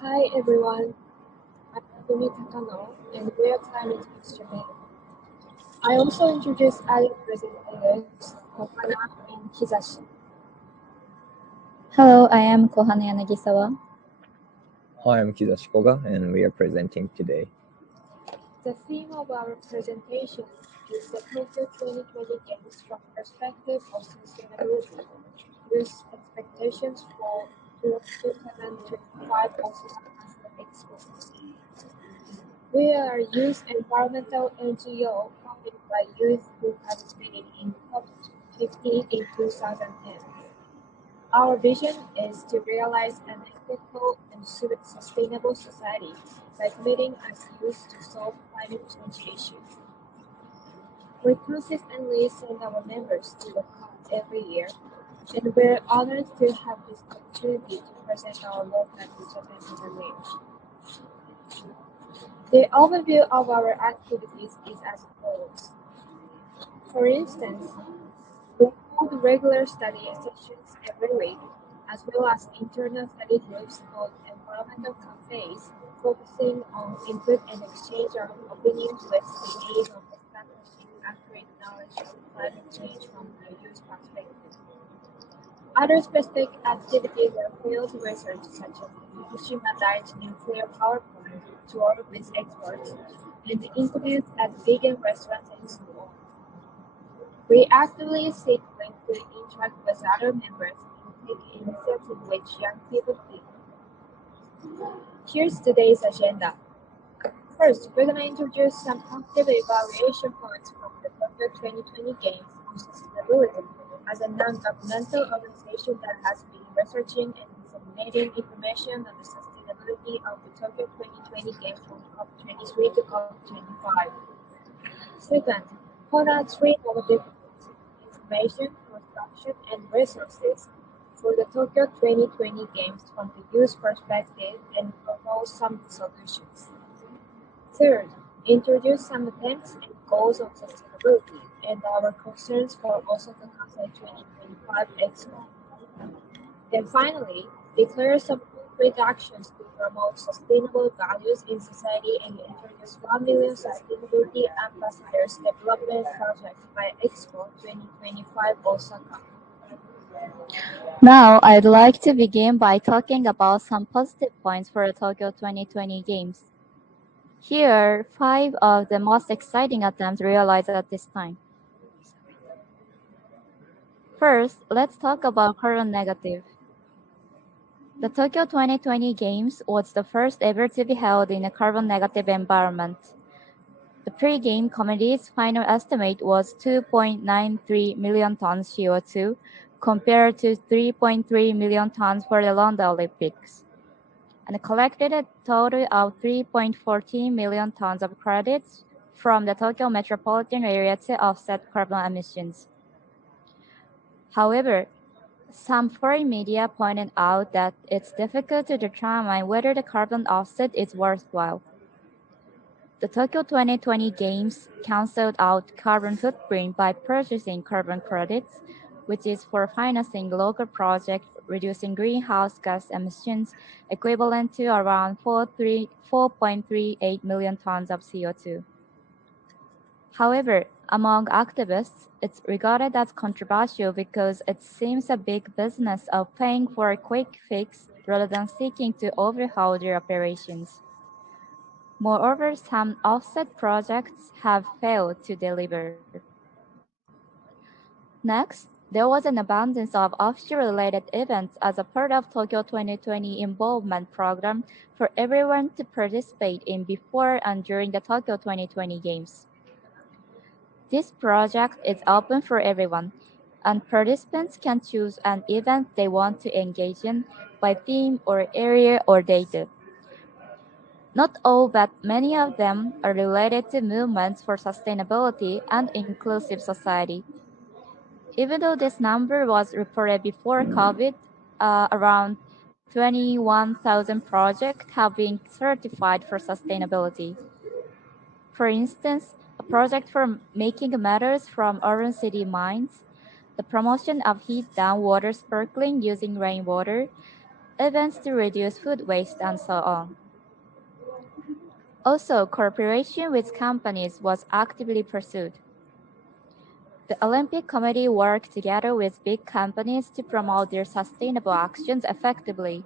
Hi everyone, I'm Takumi Takano and we are planning to Japan. I also introduce other presenters, Kohana and Kizashi. Hello, I am Kohane Yanagisawa. Hi, I'm Kizashi Koga, and we are presenting today. The theme of our presentation is the Tokyo 2020 Games from perspective of sustainability, with expectations for 2025 Osaka Expo. We are a youth environmental NGO founded by youth who participated in COP15 in 2010. Our vision is to realize an equitable and sustainable society by committing as youth to solve climate change issues. We consistently send our members to the COP every year, and we're honored to have this opportunity to present our work at the Japan today. The overview of our activities is as follows. For instance, we hold regular study sessions every week, as well as internal study groups called environmental cafes, focusing on input and exchange of opinions with the aim of establishing accurate knowledge of climate change from a youth perspective. Other specific activities are field research such as the Fukushima Daiichi nuclear power plant toured with experts and interviews at vegan restaurants and so on. We actively seek ways to interact with other members and take initiative with young people too. Here's today's agenda. First, we're going to introduce some positive evaluation points from the Tokyo 2020 Games on sustainability as a non-governmental organization that has been researching and disseminating information on the sustainability of the Tokyo 2020 Games from COP23 to COP25. Second, point out three negative information, construction, and resources for the Tokyo 2020 Games from the youth perspective and propose some solutions. Third, introduce some attempts and goals of sustainability and our concerns for Osaka Kansai 2025 Expo. Then finally, declare some concrete actions to promote sustainable values in society and introduce 1 million Sustainability Ambassadors Development Project by Expo 2025 Osaka. Now, I'd like to begin by talking about some positive points for the Tokyo 2020 Games. Here are 5 of the most exciting attempts realized at this time. First, let's talk about carbon negative. The Tokyo 2020 Games was the first ever to be held in a carbon negative environment. The pre-game committee's final estimate was 2.93 million tons CO2 compared to 3.3 million tons for the London Olympics, and collected a total of 3.14 million tons of credits from the Tokyo metropolitan area to offset carbon emissions. However, some foreign media pointed out that it's difficult to determine whether the carbon offset is worthwhile. The Tokyo 2020 Games canceled out carbon footprint by purchasing carbon credits, which is for financing local projects reducing greenhouse gas emissions equivalent to around 4.38 million tons of CO2. However, among activists, it's regarded as controversial because it seems a big business of paying for a quick fix rather than seeking to overhaul their operations. Moreover, some offset projects have failed to deliver. Next, there was an abundance of offshore-related events as a part of Tokyo 2020 involvement program for everyone to participate in before and during the Tokyo 2020 Games. This project is open for everyone, and participants can choose an event they want to engage in by theme or area or date. Not all, but many of them are related to movements for sustainability and inclusive society. Even though this number was reported before COVID, around 21,000 projects have been certified for sustainability. For instance, a project for making metals from urban city mines, the promotion of heat down water sparkling using rainwater, events to reduce food waste, and so on. Also, cooperation with companies was actively pursued. The Olympic Committee worked together with big companies to promote their sustainable actions effectively.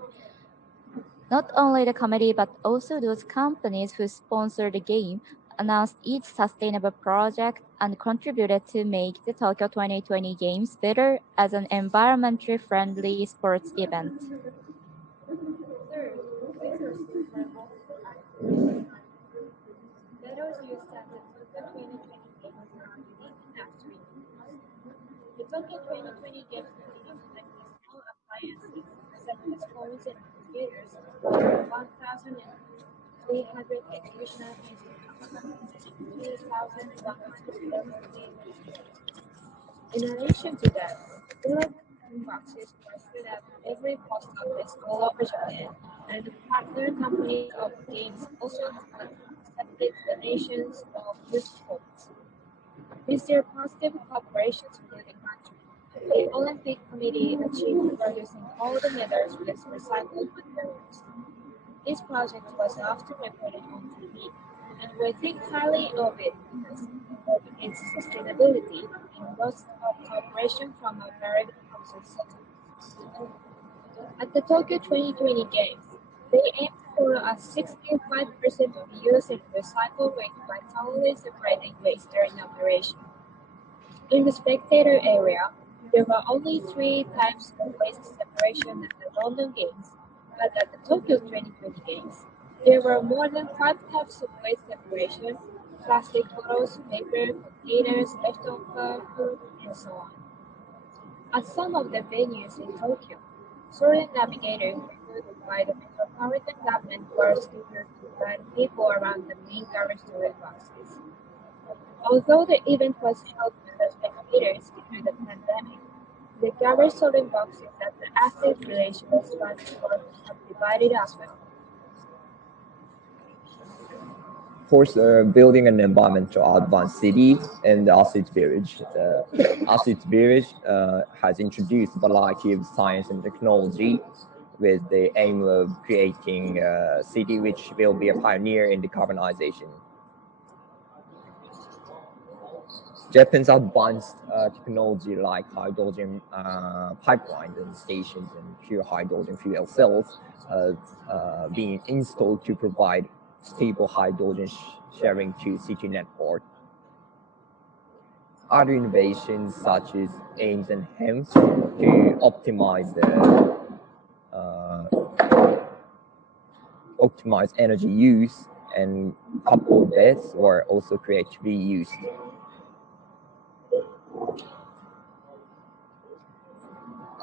Not only the committee, but also those companies who sponsored the game announced each sustainable project and contributed to make the Tokyo 2020 Games better as an environmentally friendly sports event. Let us use that the Tokyo 2020 Games are unique enough to reuse. The Tokyo 2020 Games continue to let the small appliances, such as phones and computers, 1,300 educational institutions, and 3,100 In addition to that, electronic boxes were set up every post office all over Japan, and the partner companies of games also accepted donations of used phones. With their positive cooperations with the country, the Olympic Committee achieved producing all the medals with recycled materials. This project was often reported on TV, and we think highly of it because of its sustainability and lots of cooperation from a very proposal sector. At the Tokyo 2020 Games, they aimed for a 65% reuse and recycle rate by totally separating waste during operation. In the spectator area, there were only 3 types of waste separation at the London Games, but at the Tokyo 2020 Games, there were more than 5 types of waste separation: plastic bottles, paper, containers, leftover food, and so on. At some of the venues in Tokyo, certain navigators recruited by the metropolitan government were scheduled to guide people around the main garage storage boxes. Although the event was held under spectators due to the pandemic, the garbage sorting boxes at the athlete relations transport have divided as well. For building an environmental advanced city in the Athletes Village. The Athletes Village has introduced a variety of science and technology with the aim of creating a city which will be a pioneer in decarbonization. Japan's advanced technology like hydrogen pipelines and stations and pure hydrogen fuel cells have been installed to provide stable hydrogen sharing to city network. Other innovations such as aims and HEMS to optimize energy use and coupled beds were also creatively used.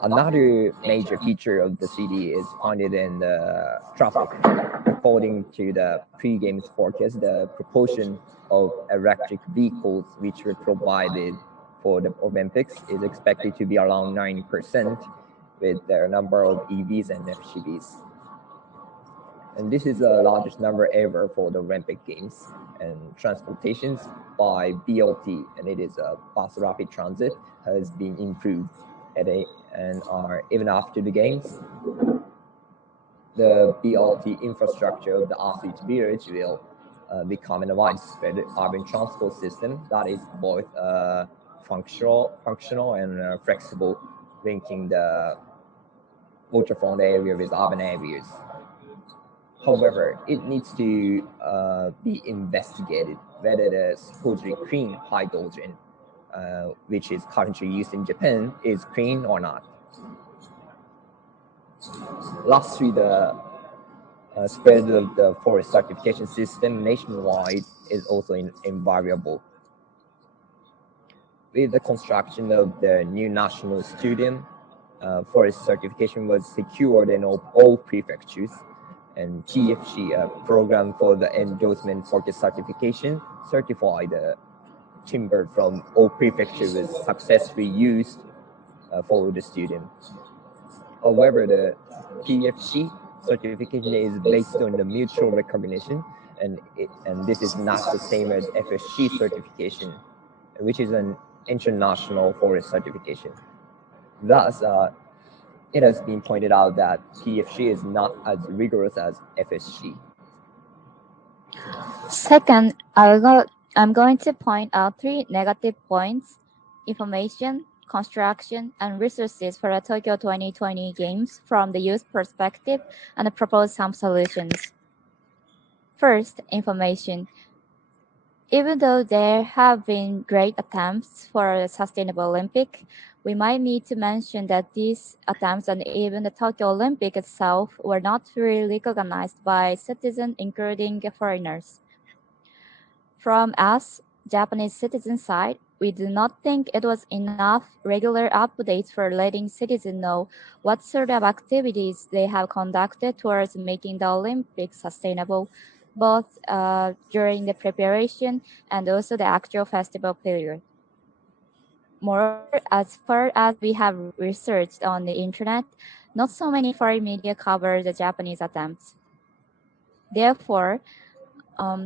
Another major feature of the city is found in the traffic. According to the pre-games forecast, the proportion of electric vehicles which were provided for the Olympics is expected to be around 90%, with the number of EVs and FCVs. And this is the largest number ever for the Olympic Games. And transportations by BLT, and it is a bus rapid transit, has been improved even after the games. The BLT infrastructure of the Athletes Village will become a widespread urban transport system that is both functional and flexible, linking the waterfront area with urban areas. However, it needs to be investigated whether the supposedly clean hydrogen, which is currently used in Japan, is clean or not. Lastly, the spread of the forest certification system nationwide is also invariable. With the construction of the new national stadium, forest certification was secured in all prefectures, and TFC, a program for the endorsement forest certification, certified timber from all prefectures was successfully used for the stadium. However, the TFC certification is based on the mutual recognition, and this is not the same as FSC certification, which is an international forest certification. Thus, it has been pointed out that PFG is not as rigorous as FSG. Second, I'm going to point out 3 negative points: information, construction, and resources for the Tokyo 2020 Games from the youth perspective, and propose some solutions. First, information. Even though there have been great attempts for a sustainable Olympic, we might need to mention that these attempts and even the Tokyo Olympic itself were not really recognized by citizens, including foreigners. From us, Japanese citizen side, we do not think it was enough regular updates for letting citizens know what sort of activities they have conducted towards making the Olympics sustainable, both during the preparation and also the actual festival period. Moreover, as far as we have researched on the internet, not so many foreign media cover the Japanese attempts. Therefore,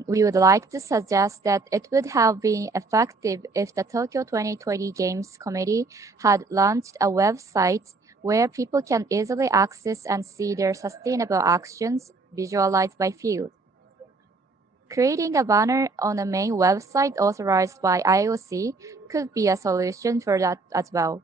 we would like to suggest that it would have been effective if the Tokyo 2020 Games Committee had launched a website where people can easily access and see their sustainable actions visualized by field. Creating a banner on the main website authorized by IOC could be a solution for that as well.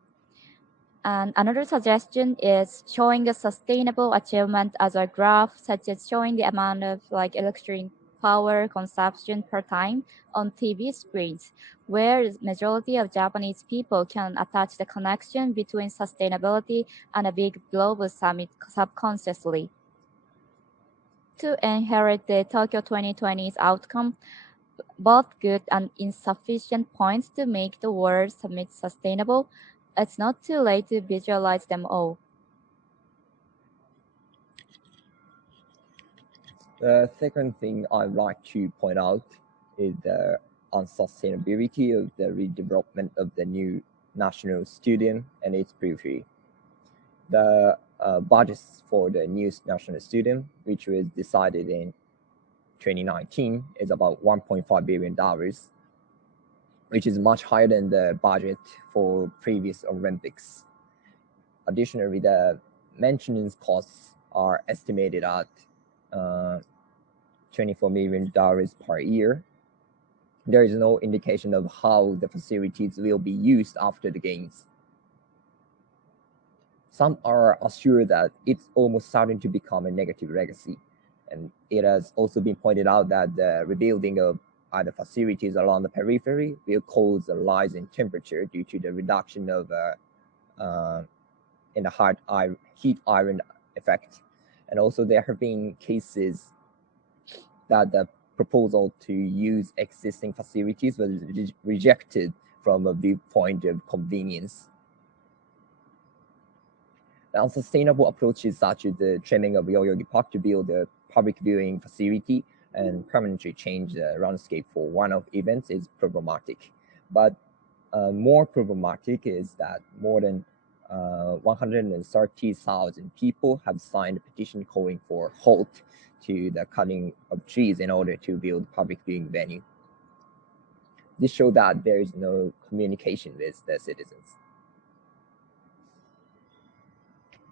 And another suggestion is showing a sustainable achievement as a graph, such as showing the amount of electric power consumption per time on TV screens, where the majority of Japanese people can attach the connection between sustainability and a big global summit subconsciously. To inherit the Tokyo 2020's outcome, both good and insufficient points to make the World Summit sustainable, it's not too late to visualize them all. The second thing I'd like to point out is the unsustainability of the redevelopment of the new National Stadium and its periphery. The budgets for the new National Stadium, which was decided in 2019, is about $1.5 billion, which is much higher than the budget for previous Olympics. Additionally, the maintenance costs are estimated at $24 million per year. There is no indication of how the facilities will be used after the games. Some are assured that it's almost starting to become a negative legacy. And it has also been pointed out that the rebuilding of other facilities along the periphery will cause a rise in temperature due to the reduction of in the heat iron effect. And also there have been cases that the proposal to use existing facilities was rejected from a viewpoint of convenience. The unsustainable approaches such as the trimming of Yoyogi Park to build a public viewing facility and permanently change the landscape for one-off events is problematic. But more problematic is that more than 130,000 people have signed a petition calling for halt to the cutting of trees in order to build public viewing venue. This shows that there is no communication with the citizens.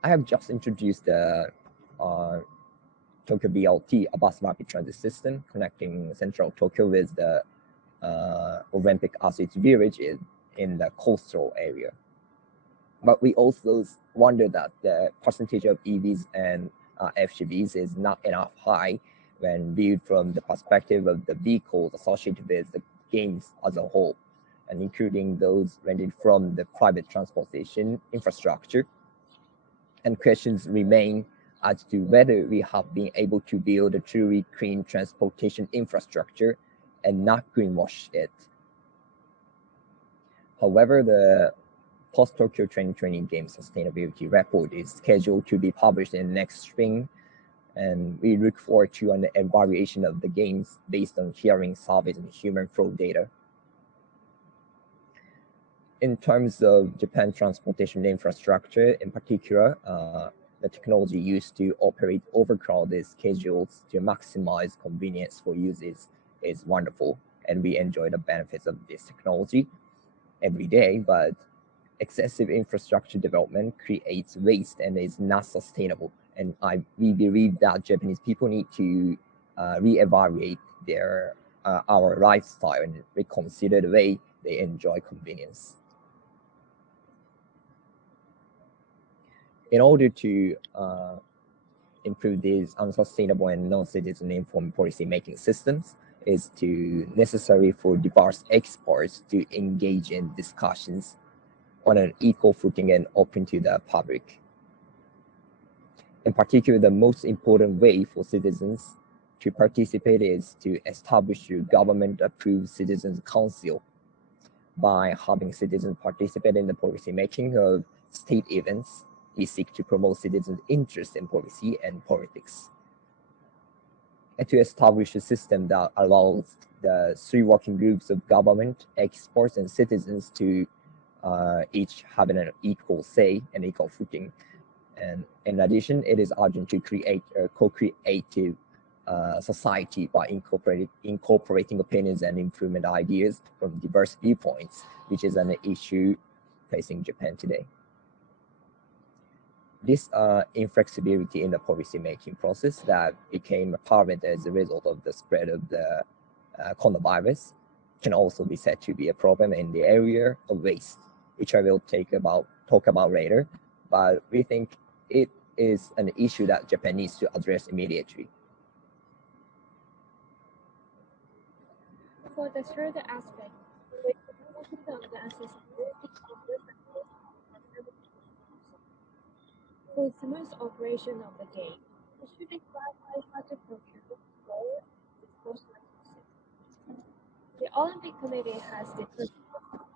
I have just introduced the Tokyo BLT, a bus rapid transit system connecting central Tokyo with the Olympic Athletes Village in the coastal area. But we also wonder that the percentage of EVs and FCVs is not enough high when viewed from the perspective of the vehicles associated with the games as a whole, and including those rented from the private transportation infrastructure. And questions remain as to whether we have been able to build a truly clean transportation infrastructure and not greenwash it. However, the post-Tokyo 2020 Games Sustainability Report is scheduled to be published in next spring, and we look forward to an evaluation of the games based on hearing surveys and human flow data. In terms of Japan transportation infrastructure, in particular, the technology used to operate overcrowded schedules to maximize convenience for users is wonderful, and we enjoy the benefits of this technology every day. But excessive infrastructure development creates waste and is not sustainable. And we believe that Japanese people need to reevaluate our lifestyle and reconsider the way they enjoy convenience. In order to improve these unsustainable and non-citizen informed policy making systems, it's necessary for diverse experts to engage in discussions on an equal footing and open to the public. In particular, the most important way for citizens to participate is to establish a government-approved citizens' council. By having citizens participate in the policy making of state events, we seek to promote citizens' interest in policy and politics, and to establish a system that allows the 3 working groups of government, experts, and citizens to each have an equal say and equal footing. And in addition, it is urgent to create a co-creative society by incorporating opinions and improvement ideas from diverse viewpoints, which is an issue facing Japan today. This inflexibility in the policy-making process that became apparent as a result of the spread of the coronavirus can also be said to be a problem in the area of waste, which I will talk about later. But we think it is an issue that Japan needs to address immediately. For the third aspect, we focus on the accessibility of the for the smooth operation of the game, it should be clarified how to procure or dispose of resources. The Olympic Committee has determined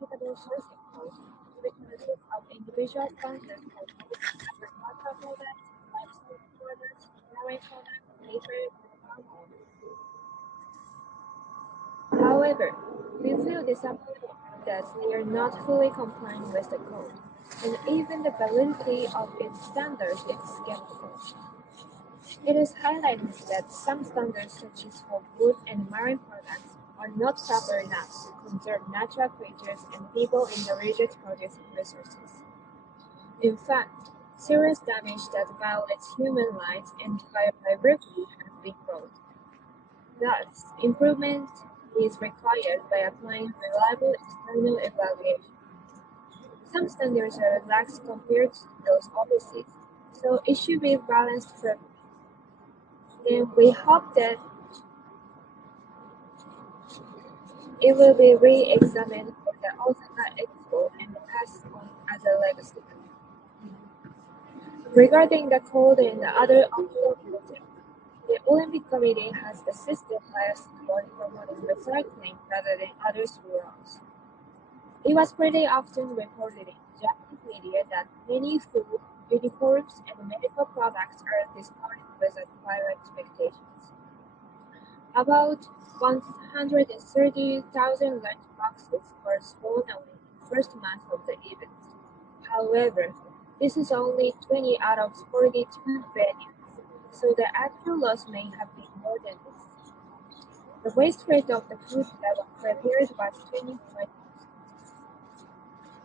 suitable sourcing costs to be consist of individual sponsors for both agricultural products, livestock products, dairy products, paper, and alcohol. However, we feel disappointed that they are not fully complying with the code, and even the validity of its standards is skeptical. It is highlighted that some standards, such as for food and marine products, are not proper enough to conserve natural creatures and people in the region's producing resources. In fact, serious damage that violates human rights and biodiversity has been brought. Thus, improvement is required by applying reliable external evaluation. Some standards are lax compared to those overseas, so it should be balanced fairly. Then we hope that it will be re-examined for the Osaka Expo and passed on as a legacy. Regarding the code and the other optional projects, the Olympic Committee has the system bias toward promoting recycling rather than other rules. It was pretty often reported in Japanese media that many food, uniforms, and medical products are discarded without prior expectations. About 130,000 lunch boxes were thrown away in the first month of the event. However, this is only 20 out of 42 venues, so the actual loss may have been more than this. The waste rate of the food that was prepared was 25%.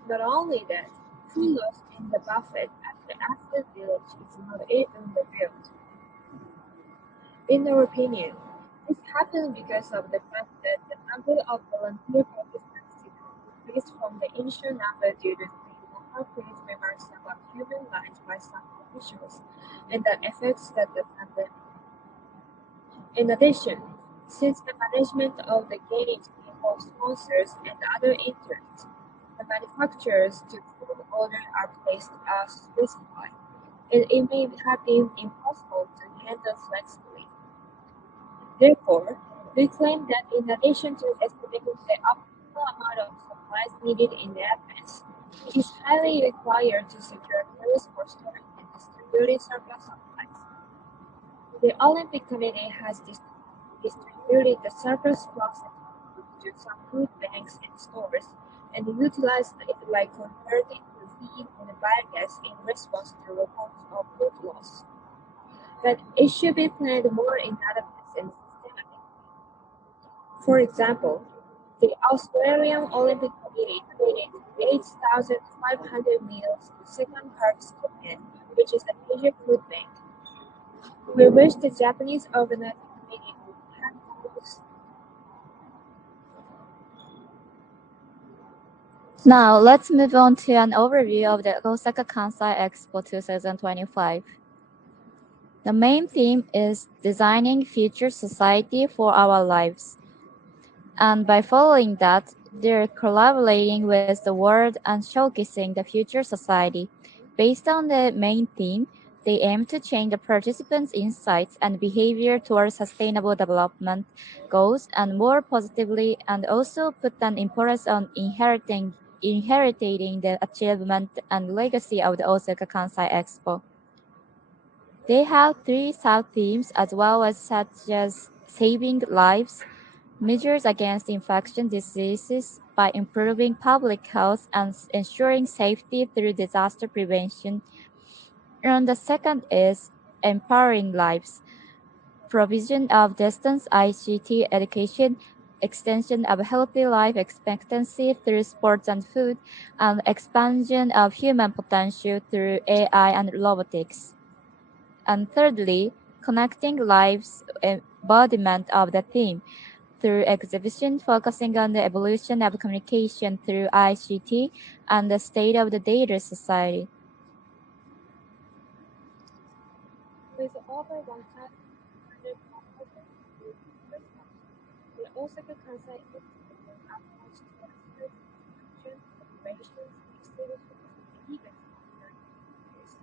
Not only that, food loss in the buffet at the Aspen Village is not even revealed. In our opinion, this happened because of the fact that the number of volunteer participants decreased from the initial number due to the inappropriate remarks about human rights by some officials and the effects that the pandemic. In addition, since the management of the games involves sponsors and other interests, the manufacturers to whom orders are placed are specified, and it may have been impossible to handle flexibly. Therefore, we claim that in addition to estimating the optimal amount of supplies needed in advance, it is highly required to secure place for storing and distributing surplus supplies. The Olympic Committee has distributed the surplus process to some food banks and stores and utilized it by converting to feed and biogas in response to reports of food loss. But it should be planned more in advance and systematically. For example, the Australian Olympic Committee Committee donated 8,500 meals to Second Harvest Japan, which is a major food bank. We wish the Japanese organizing committee would have close. Now, let's move on to an overview of the Osaka Kansai Expo 2025. The main theme is designing future society for our lives. And by following that, they're collaborating with the world and showcasing the future society. Based on the main theme, they aim to change the participants' insights and behavior towards sustainable development goals and more positively, and also put an importance on inheriting the achievement and legacy of the Osaka Kansai Expo. They have 3 sub-themes as well as such as saving lives, measures against infection diseases by improving public health and ensuring safety through disaster prevention. And the second is empowering lives, provision of distance ICT education, extension of healthy life expectancy through sports and food, and expansion of human potential through AI and robotics. And thirdly, connecting lives, embodiment of the theme, through exhibition focusing on the evolution of communication through ICT and the state of the data society. With over 100 proposals, the Osaka Kansai Institute approach to construction, operations, exhibitions, and events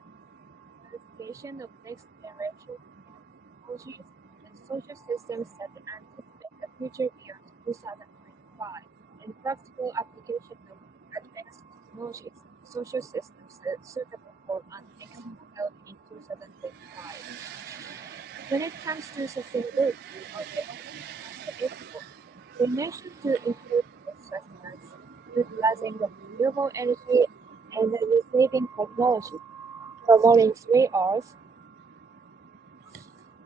verification of next generation technologies and social systems that anticipate the future beyond 2025, and practical application of advanced technologies and social systems suitable for an exit world in 2025. When it comes to sustainability of the Expo, they mentioned to include sustenance, utilizing the renewable energy and the saving technology, promoting 3Rs,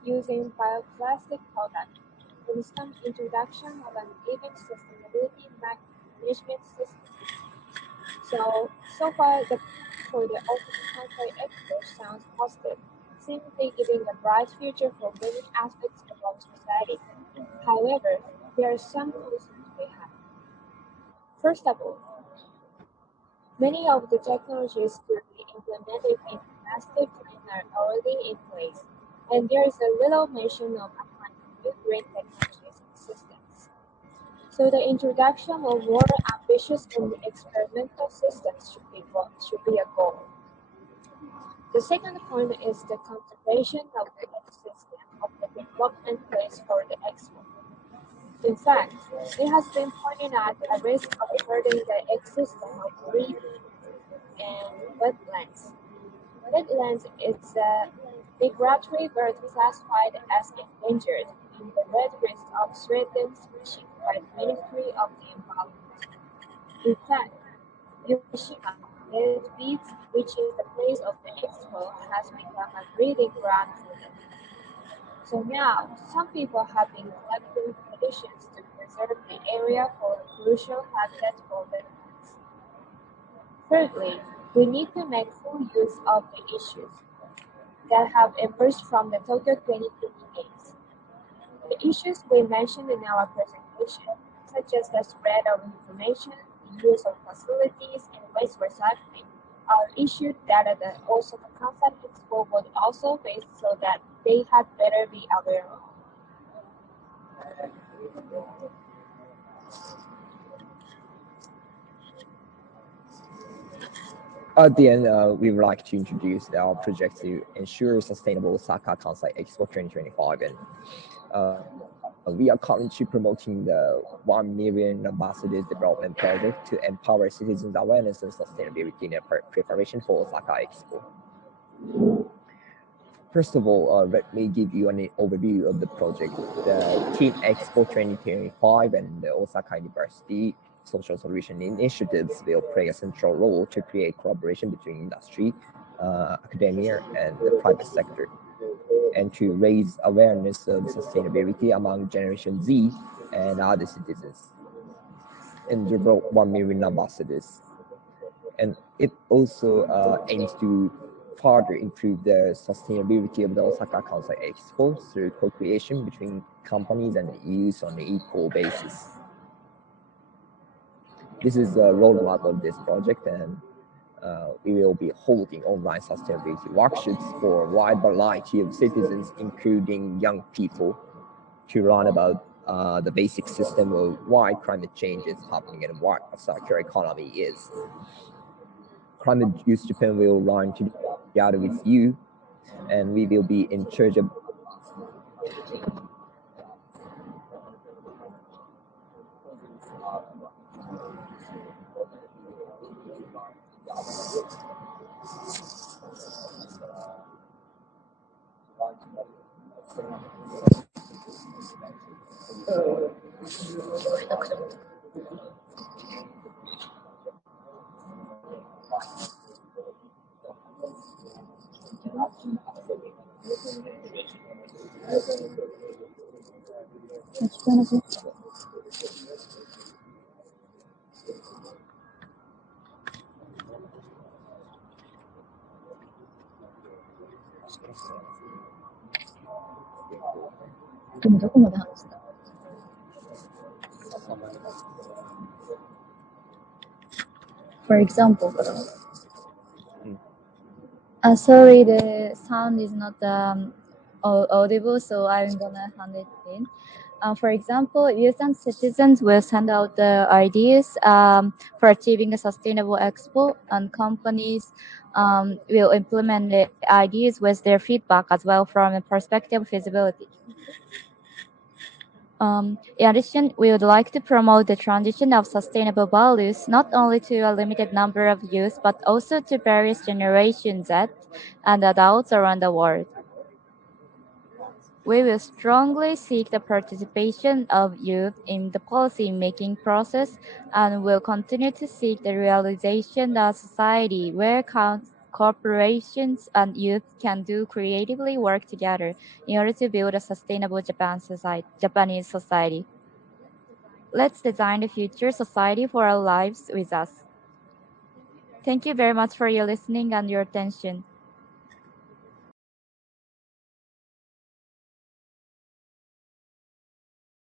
using bioplastic products, constant introduction of an even sustainability management system. So far, for the Osaka Kansai Expo sounds positive, seemingly giving a bright future for many aspects of our society. However, there are some concerns we have. First of all, many of the technologies to be implemented in the master plan are already in place, and there is a little mention of applying new green technologies and systems. So the introduction of more ambitious and experimental systems should be a goal. The second point is the conservation of the ecosystem of the development place for the expo. In fact, it has been pointed out the risk of hurting the ecosystem of marine and wetlands. Wetlands is a migratory bird classified as endangered in the red list of threatened species by the Ministry of the Environment. In fact, Yoshima, Red Beach, which is the place of the expo, has become a breeding ground for them. So now, some people have been collecting petitions to preserve the area for a crucial habitat for wetlands. Thirdly, we need to make full use of the issues that have emerged from the Tokyo 2020 Games. The issues we mentioned in our presentation, such as the spread of information, the use of facilities, and waste recycling, are issues that the Osaka Kansai Expo would also face, so that they had better be aware of. At the end, we would like to introduce our project to ensure sustainable Osaka Kansai Expo 2025. And we are currently promoting the 1 million ambassadors development project to empower citizens' awareness and sustainability in preparation for Osaka Expo. First of all, let me give you an overview of the project. The Team Expo 2025 and the Osaka University Social Solution Initiatives will play a central role to create collaboration between industry, academia, and the private sector, and to raise awareness of sustainability among Generation Z and other citizens. and develop 1 million ambassadors. And it also aims to further improve the sustainability of the Osaka Kansai Expo through co-creation between companies and youth on an equal basis. This is the roadmap of this project, and we will be holding online sustainability workshops for a wide variety of citizens, including young people, to learn about the basic system of why climate change is happening and what a circular economy is. Climate Youth Japan will learn together with you, and we will be in charge of For example, sorry, the sound is not audible, so I'm gonna hand it in. For example, youth and citizens will send out the ideas for achieving a sustainable expo, and companies will implement the ideas with their feedback as well from the perspective of feasibility. In addition, we would like to promote the transition of sustainable values not only to a limited number of youth, but also to various generations Z and adults around the world. We will strongly seek the participation of youth in the policy-making process and will continue to seek the realization of a society where corporations and youth can do creatively work together in order to build a sustainable Japanese society. Let's design the future society for our lives with us. Thank you very much for your listening and your attention.